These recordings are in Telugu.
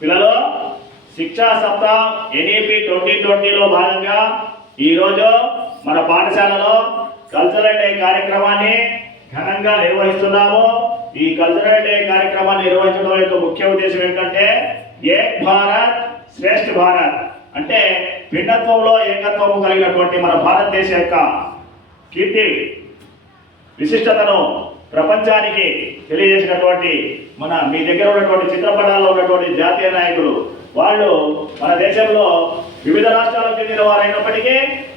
పిల్లలు శిక్షా సప్తాహ ఎన్ఈపి 2020లో భాగంగా ఈరోజు మన పాఠశాలలో కల్చరల్ డే కార్యక్రమాన్ని ఘనంగా నిర్వహిస్తున్నాము. ఈ కల్చరల్ డే కార్యక్రమాన్ని నిర్వహించడం యొక్క ముఖ్య ఉద్దేశం ఏంటంటే ఏక్ భారత్ శ్రేష్ఠ భారత్ అంటే భిన్నత్వంలో ఏకత్వం కలిగినటువంటి మన భారతదేశం యొక్క కీర్తి విశిష్టతను ప్రపంచానికి తెలియజేసినటువంటి మీ దగ్గర ఉన్నటువంటి చిత్రపటాల్లో ఉన్నటువంటి జాతీయ నాయకులు వాళ్ళు మన దేశంలో వివిధ రాష్ట్రాలకు చెందిన వారైనప్పటికీ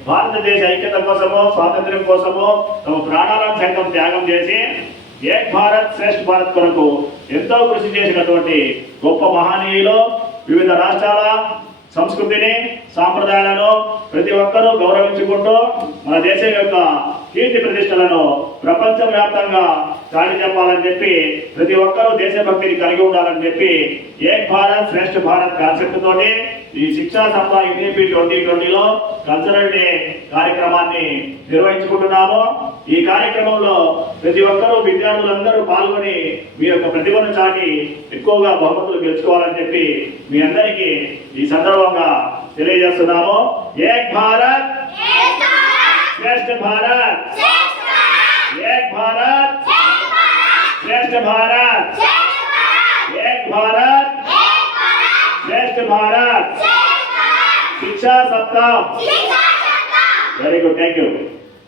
భారతదేశ ఐక్యత కోసము స్వాతంత్ర్యం కోసము తమ ప్రాణాలను సైతం త్యాగం చేసి ఏక్ భారత్ శ్రేష్ఠ భారత్ కొరకు ఎంతో కృషి చేసినటువంటి గొప్ప మహనీయులు వివిధ రాష్ట్రాల సంస్కృతిని సాంప్రదాయాలను ప్రతి ఒక్కరూ గౌరవించుకుంటూ మన దేశం యొక్క కీర్తి ప్రతిష్టలను ప్రపంచవ్యాప్తంగా చాటి చెప్పాలని చెప్పి ప్రతి ఒక్కరూ దేశభక్తిని కలిగి ఉండాలని చెప్పి ఏక్ భారత్ శ్రేష్ఠ భారత్ కాన్సెప్ట్ తోటి ఈ శిక్షా సప్తాహ ఎన్ఈపి 2020లో కల్చరల్ డే కార్యక్రమాన్ని నిర్వహించుకుంటున్నాము. ఈ కార్యక్రమంలో ప్రతి ఒక్కరూ విద్యార్థులందరూ పాల్గొని మీ యొక్క ప్రతిభను చాటి ఎక్కువగా బహుమతులు గెలుచుకోవాలని చెప్పి మీ అందరికీ ఈ సందర్భంగా తెలియజేస్తున్నాము. ఏక్ భారత్ శ్రేష్ఠ భారత్, ఏక్ భారత్ శ్రేష్ఠ భారత్, ఏక్ భారత్ శ్రేష్ఠ భారత్. శిక్షా Saptah. Very good, thank you.